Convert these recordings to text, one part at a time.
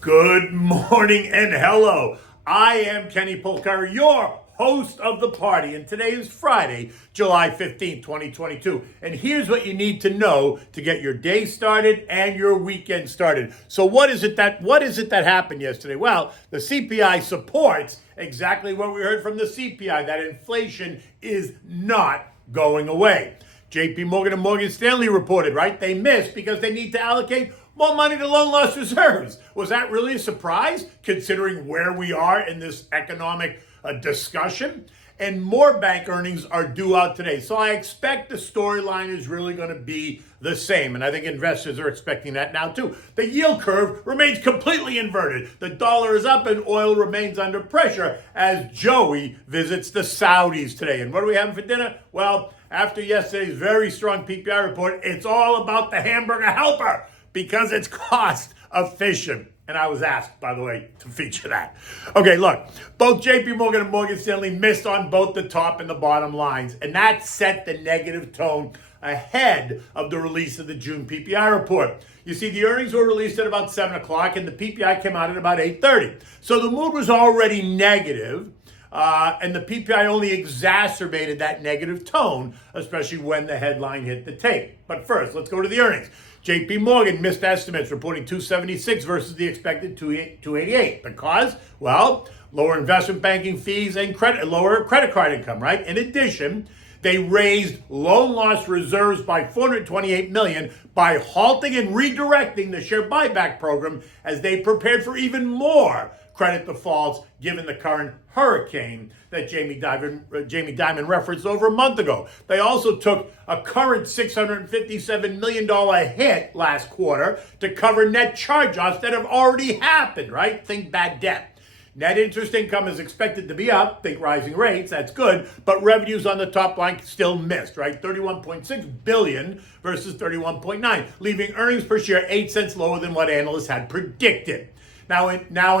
Good morning and hello. I am Kenny Polkar, your host of the party, and today is Friday, July 15th, 2022. And here's what you need to know to get your day started and your weekend started. So what is it that happened yesterday? Well, the CPI supports exactly what we heard from the CPI, that inflation is not going away. JP Morgan and Morgan Stanley reported, right? They missed because they need to allocate more money to loan loss reserves. Was that really a surprise, considering where we are in this economic discussion? And more bank earnings are due out today. So I expect the storyline is really going to be the same. And I think investors are expecting that now too. The yield curve remains completely inverted. The dollar is up and oil remains under pressure as Joey visits the Saudis today. And what are we having for dinner? Well, after yesterday's very strong PPI report, it's all about the Hamburger Helper because it's cost efficient. And I was asked, by the way, to feature that. Okay, look, both JP Morgan and Morgan Stanley missed on both the top and the bottom lines, and that set the negative tone ahead of the release of the June PPI report. You see, the earnings were released at about 7 o'clock, and the PPI came out at about 8:30. So the mood was already negative, and the PPI only exacerbated that negative tone, especially when the headline hit the tape. But first, let's go to the earnings. JP Morgan missed estimates, reporting 276 versus the expected 288. Because, well, lower investment banking fees and lower credit card income, right? In addition, they raised loan loss reserves by $428 million by halting and redirecting the share buyback program as they prepared for even more credit defaults given the current hurricane that Jamie Dimon referenced over a month ago. They also took a current $657 million hit last quarter to cover net charge-offs that have already happened, right? Think bad debt. Net interest income is expected to be up, think rising rates, that's good, but revenues on the top line still missed, right? $31.6 billion versus $31.9, leaving earnings per share 8 cents lower than what analysts had predicted. Now,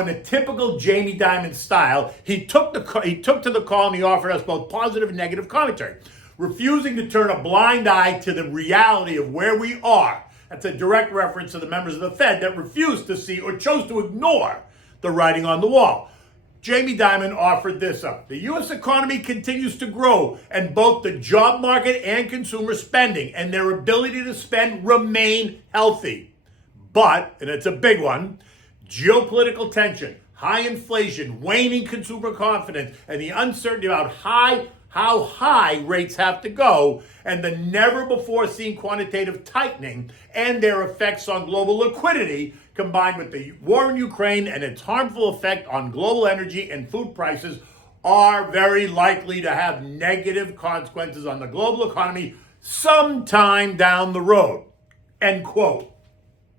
in a typical Jamie Dimon style, he took to the call and he offered us both positive and negative commentary, refusing to turn a blind eye to the reality of where we are. That's a direct reference to the members of the Fed that refused to see or chose to ignore the writing on the wall. Jamie Dimon offered this up. The U.S. economy continues to grow, and both the job market and consumer spending and their ability to spend remain healthy. But, and it's a big one, geopolitical tension, high inflation, waning consumer confidence, and the uncertainty about how high rates have to go, and the never-before-seen quantitative tightening and their effects on global liquidity, combined with the war in Ukraine and its harmful effect on global energy and food prices, are very likely to have negative consequences on the global economy sometime down the road. End quote.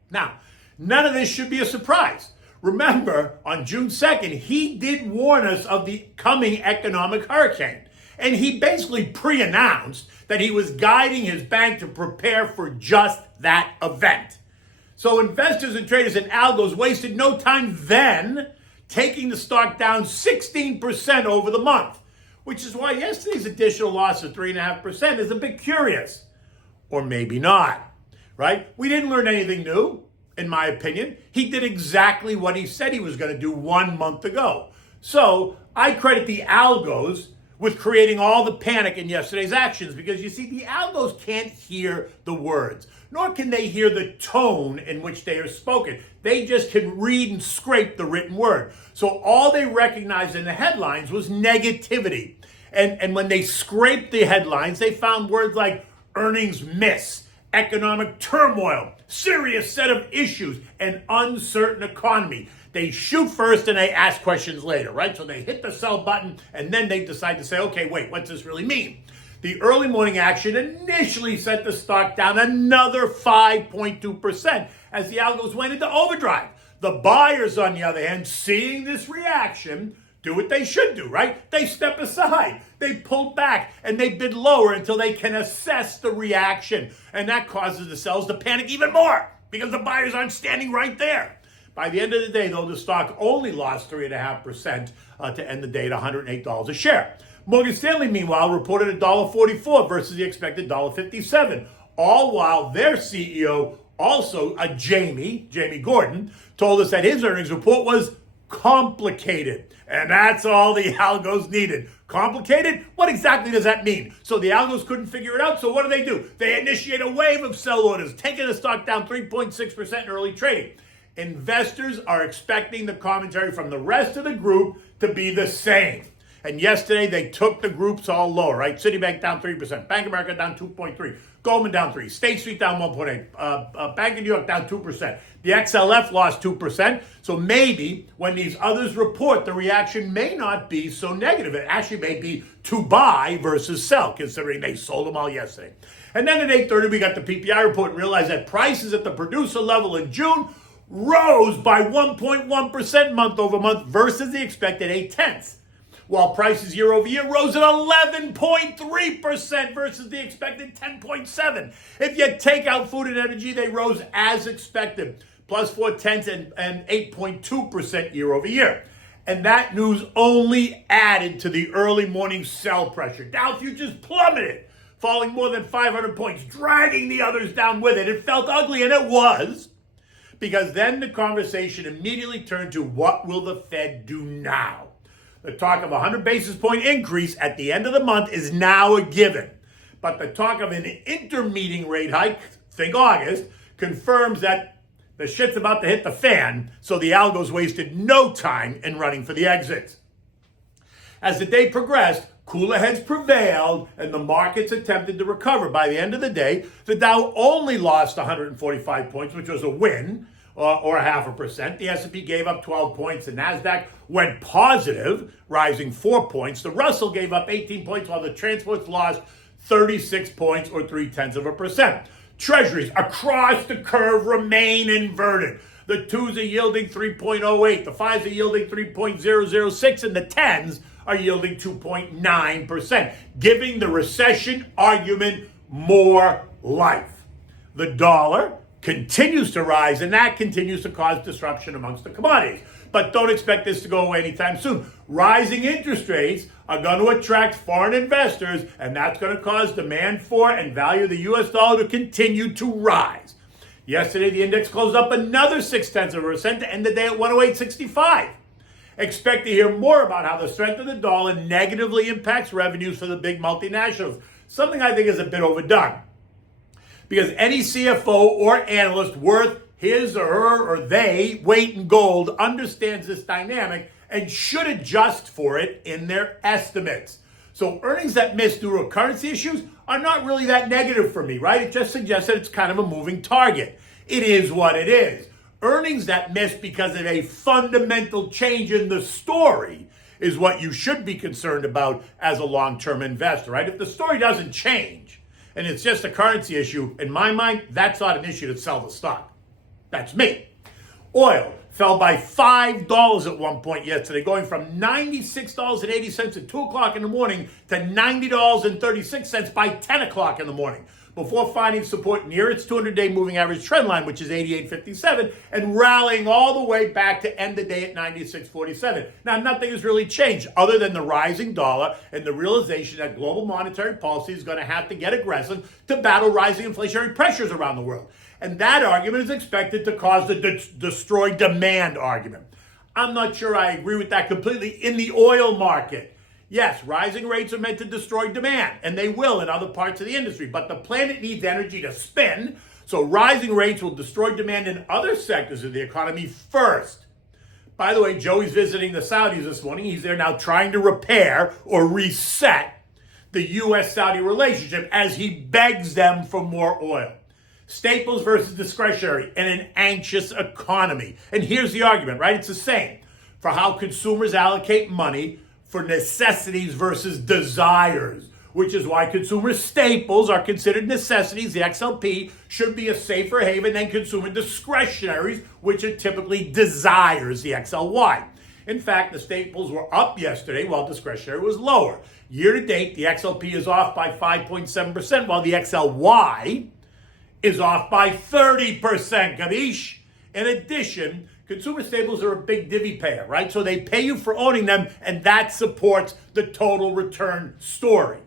Now, none of this should be a surprise. Remember, on June 2nd, he did warn us of the coming economic hurricane. And he basically pre-announced that he was guiding his bank to prepare for just that event. So investors and traders and algos wasted no time then, taking the stock down 16% over the month, which is why yesterday's additional loss of 3.5% is a bit curious. Or maybe not, right? We didn't learn anything new. In my opinion, he did exactly what he said he was going to do 1 month ago. So I credit the algos with creating all the panic in yesterday's actions because, you see, the algos can't hear the words, nor can they hear the tone in which they are spoken. They just can read and scrape the written word. So all they recognized in the headlines was negativity. And when they scraped the headlines, they found words like earnings miss, economic turmoil, serious set of issues, and uncertain economy. They shoot first and they ask questions later, right? So they hit the sell button and then they decide to say, okay, wait, what's this really mean? The early morning action initially sent the stock down another 5.2% as the algos went into overdrive. The buyers, on the other hand, seeing this reaction, do what they should do, right? They step aside, they pull back, and they bid lower until they can assess the reaction. And that causes the sellers to panic even more because the buyers aren't standing right there. By the end of the day, though, the stock only lost 3.5% to end the day at $108 a share. Morgan Stanley, meanwhile, reported $1.44 versus the expected $1.57, all while their CEO Also, Jamie Gordon, told us that his earnings report was complicated. And that's all the algos needed. Complicated? What exactly does that mean? So the algos couldn't figure it out, so what do? They initiate a wave of sell orders, taking the stock down 3.6% in early trading. Investors are expecting the commentary from the rest of the group to be the same. And yesterday, they took the groups all lower, right? Citibank down 3%, Bank of America down 2.3%, Goldman down 3%, State Street down 1.8%, Bank of New York down 2%. The XLF lost 2%. So maybe when these others report, the reaction may not be so negative. It actually may be to buy versus sell, considering they sold them all yesterday. And then at 8:30, we got the PPI report and realized that prices at the producer level in June rose by 1.1% month over month versus the expected 0.8. While prices year over year rose at 11.3% versus the expected 10.7%. If you take out food and energy, they rose as expected, plus 0.4 and 8.2% year over year. And that news only added to the early morning sell pressure. Dow futures plummeted, falling more than 500 points, dragging the others down with it. It felt ugly, and it was, because then the conversation immediately turned to what will the Fed do now? The talk of a 100 basis point increase at the end of the month is now a given. But the talk of an intermeeting rate hike, think August, confirms that the shit's about to hit the fan, so the algos wasted no time in running for the exits. As the day progressed, cooler heads prevailed and the markets attempted to recover. By the end of the day, the Dow only lost 145 points, which was a win, or 0.5%. The S&P gave up 12 points. The NASDAQ went positive, rising 4 points. The Russell gave up 18 points, while the transports lost 36 points, or 0.3%. Treasuries across the curve remain inverted. The 2s are yielding 3.08, the 5s are yielding 3.006, and the 10s are yielding 2.9%, giving the recession argument more life. The dollar continues to rise, and that continues to cause disruption amongst the commodities. But don't expect this to go away anytime soon. Rising interest rates are going to attract foreign investors, and that's going to cause demand for and value of the U.S. dollar to continue to rise. Yesterday, the index closed up another 0.6% to end the day at 108.65. Expect to hear more about how the strength of the dollar negatively impacts revenues for the big multinationals, something I think is a bit overdone. Because any CFO or analyst worth his or her or they weight in gold understands this dynamic and should adjust for it in their estimates. So earnings that miss due to currency issues are not really that negative for me, right? It just suggests that it's kind of a moving target. It is what it is. Earnings that miss because of a fundamental change in the story is what you should be concerned about as a long-term investor, right? If the story doesn't change, and it's just a currency issue, in my mind, that's not an issue to sell the stock. That's me. Oil fell by $5 at one point yesterday, going from $96.80 at 2 o'clock in the morning to $90.36 by 10 o'clock in the morning, before finding support near its 200-day moving average trend line, which is 88.57, and rallying all the way back to end the day at 96.47. Now, nothing has really changed other than the rising dollar and the realization that global monetary policy is going to have to get aggressive to battle rising inflationary pressures around the world. And that argument is expected to cause the destroy demand argument. I'm not sure I agree with that completely in the oil market. Yes, rising rates are meant to destroy demand, and they will in other parts of the industry, but the planet needs energy to spin, so rising rates will destroy demand in other sectors of the economy first. By the way, Joey's visiting the Saudis this morning. He's there now trying to repair or reset the U.S.-Saudi relationship as he begs them for more oil. Staples versus discretionary in an anxious economy. And here's the argument, right? It's the same for how consumers allocate money for necessities versus desires, which is why consumer staples are considered necessities. The XLP should be a safer haven than consumer discretionaries, which are typically desires, the XLY. In fact, the staples were up yesterday while discretionary was lower. Year to date, the XLP is off by 5.7%, while the XLY is off by 30%, kavish? In addition, consumer staples are a big divvy payer, right? So they pay you for owning them, and that supports the total return story.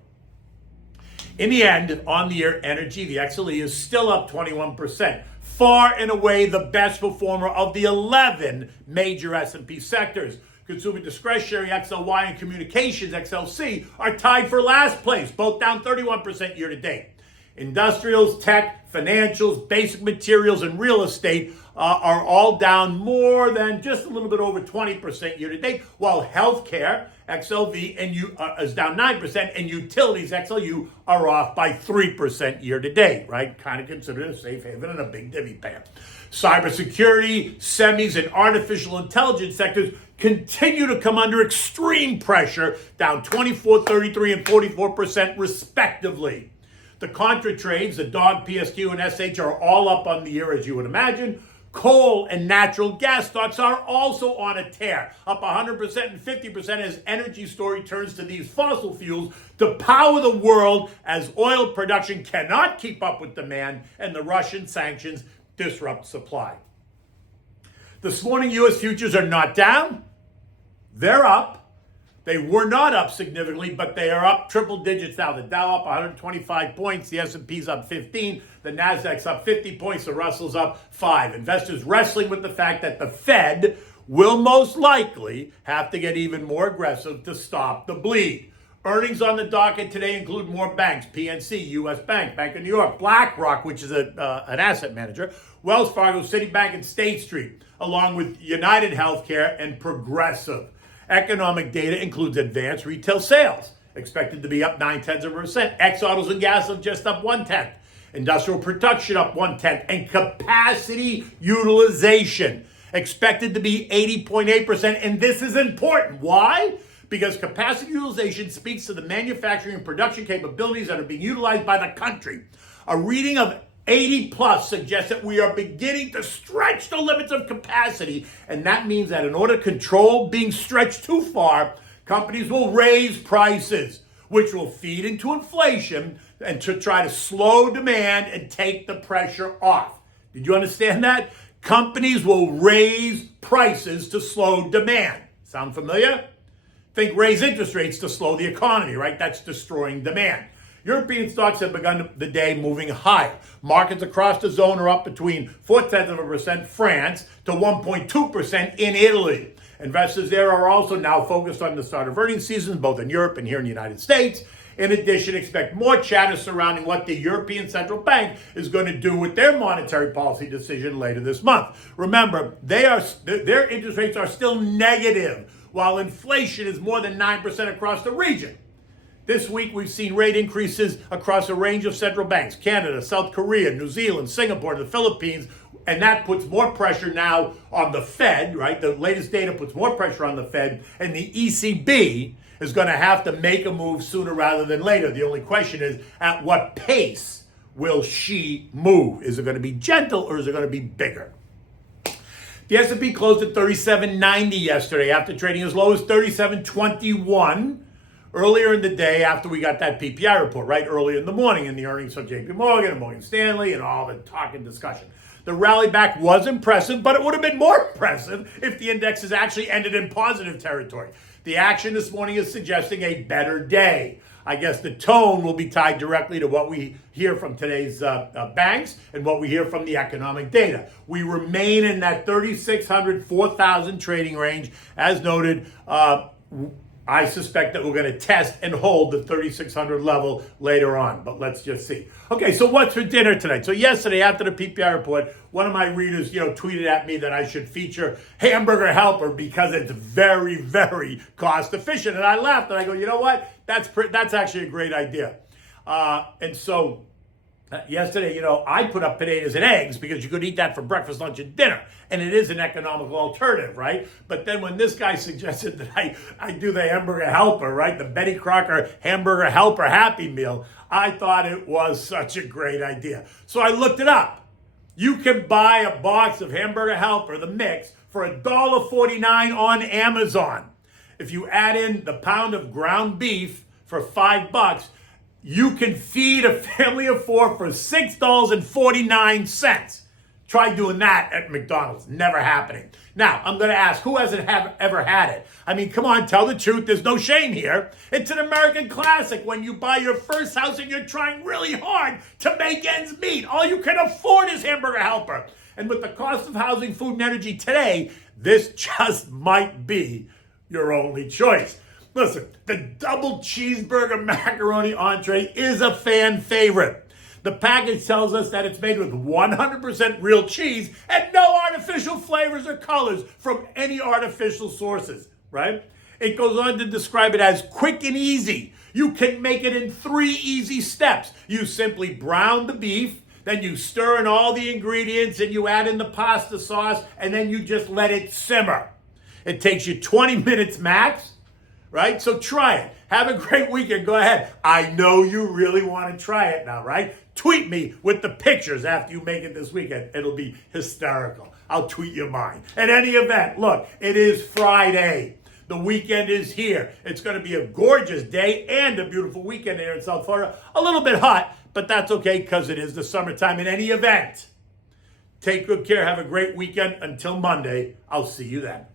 In the end, on the year energy, the XLE is still up 21%. far and away the best performer of the 11 major S&P sectors. Consumer discretionary, XLY, and communications, XLC, are tied for last place, both down 31% year to date. Industrials, tech, financials, basic materials, and real estate are all down more than just a little bit over 20% year to date, while healthcare, XLV, is down 9%, and utilities, XLU, are off by 3% year to date, right? Kind of considered a safe haven and a big divvy payer. Cybersecurity, semis, and artificial intelligence sectors continue to come under extreme pressure, down 24, 33, and 44% respectively. The contra trades, the DOG, PSQ, and SH are all up on the year, as you would imagine. Coal and natural gas stocks are also on a tear, up 100% and 50% as energy storage turns to these fossil fuels to power the world as oil production cannot keep up with demand and the Russian sanctions disrupt supply. This morning, U.S. futures are not down. They're up. They were not up significantly, but they are up triple digits now. The Dow up 125 points, the S&P's up 15, the Nasdaq's up 50 points, the Russell's up 5. Investors wrestling with the fact that the Fed will most likely have to get even more aggressive to stop the bleed. Earnings on the docket today include more banks: PNC, U.S. Bank, Bank of New York, BlackRock, which is an asset manager, Wells Fargo, Citibank, and State Street, along with United Healthcare and Progressive. Economic data includes advanced retail sales, expected to be up 0.9%. Ex-autos and gas are just up 0.1%. Industrial production up 0.1%. And capacity utilization expected to be 80.8%. And this is important. Why? Because capacity utilization speaks to the manufacturing and production capabilities that are being utilized by the country. A reading of 80 plus suggests that we are beginning to stretch the limits of capacity, and that means that in order to control being stretched too far, companies will raise prices, which will feed into inflation and to try to slow demand and take the pressure off. Did you understand that? Companies will raise prices to slow demand. Sound familiar? Think raise interest rates to slow the economy, right? That's destroying demand. European stocks have begun the day moving higher. Markets across the zone are up between 0.4% France to 1.2% in Italy. Investors there are also now focused on the start of earnings season, both in Europe and here in the United States. In addition, expect more chatter surrounding what the European Central Bank is going to do with their monetary policy decision later this month. Remember, their interest rates are still negative, while inflation is more than 9% across the region. This week, we've seen rate increases across a range of central banks: Canada, South Korea, New Zealand, Singapore, the Philippines, and that puts more pressure now on the Fed, right? The latest data puts more pressure on the Fed, and the ECB is going to have to make a move sooner rather than later. The only question is, at what pace will she move? Is it going to be gentle or is it going to be bigger? The S&P closed at 3790 yesterday after trading as low as 3721. Earlier in the day, after we got that PPI report, right? Early in the morning, in the earnings of JP Morgan and Morgan Stanley and all the talk and discussion. The rally back was impressive, but it would have been more impressive if the indexes actually ended in positive territory. The action this morning is suggesting a better day. I guess the tone will be tied directly to what we hear from today's banks and what we hear from the economic data. We remain in that 3,600, 4,000 trading range. As noted, I suspect that we're going to test and hold the 3,600 level later on, but let's just see. Okay, so what's for dinner tonight? So yesterday, after the PPI report, one of my readers, tweeted at me that I should feature Hamburger Helper because it's very, very cost efficient. And I laughed and I go, you know what? That's actually a great idea. And so yesterday, I put up potatoes and eggs because you could eat that for breakfast, lunch, and dinner. And it is an economical alternative, right? But then when this guy suggested that I do the Hamburger Helper, right? The Betty Crocker Hamburger Helper Happy Meal, I thought it was such a great idea. So I looked it up. You can buy a box of Hamburger Helper, the mix, for $1.49 on Amazon. If you add in the pound of ground beef for $5, you can feed a family of four for $6.49. Try doing that at McDonald's. Never happening. Now, I'm going to ask, who hasn't ever had it? I mean, come on, tell the truth. There's no shame here. It's an American classic when you buy your first house and you're trying really hard to make ends meet. All you can afford is Hamburger Helper. And with the cost of housing, food, and energy today, this just might be your only choice. Listen, the double cheeseburger macaroni entree is a fan favorite. The package tells us that it's made with 100% real cheese and no artificial flavors or colors from any artificial sources, right? It goes on to describe it as quick and easy. You can make it in 3 easy steps. You simply brown the beef, then you stir in all the ingredients and you add in the pasta sauce, and then you just let it simmer. It takes you 20 minutes max, right? So try it. Have a great weekend. Go ahead. I know you really want to try it now, right? Tweet me with the pictures after you make it this weekend. It'll be hysterical. I'll tweet you mine. At any event, look, it is Friday. The weekend is here. It's going to be a gorgeous day and a beautiful weekend here in South Florida. A little bit hot, but that's okay because it is the summertime. In any event, take good care. Have a great weekend. Until Monday, I'll see you then.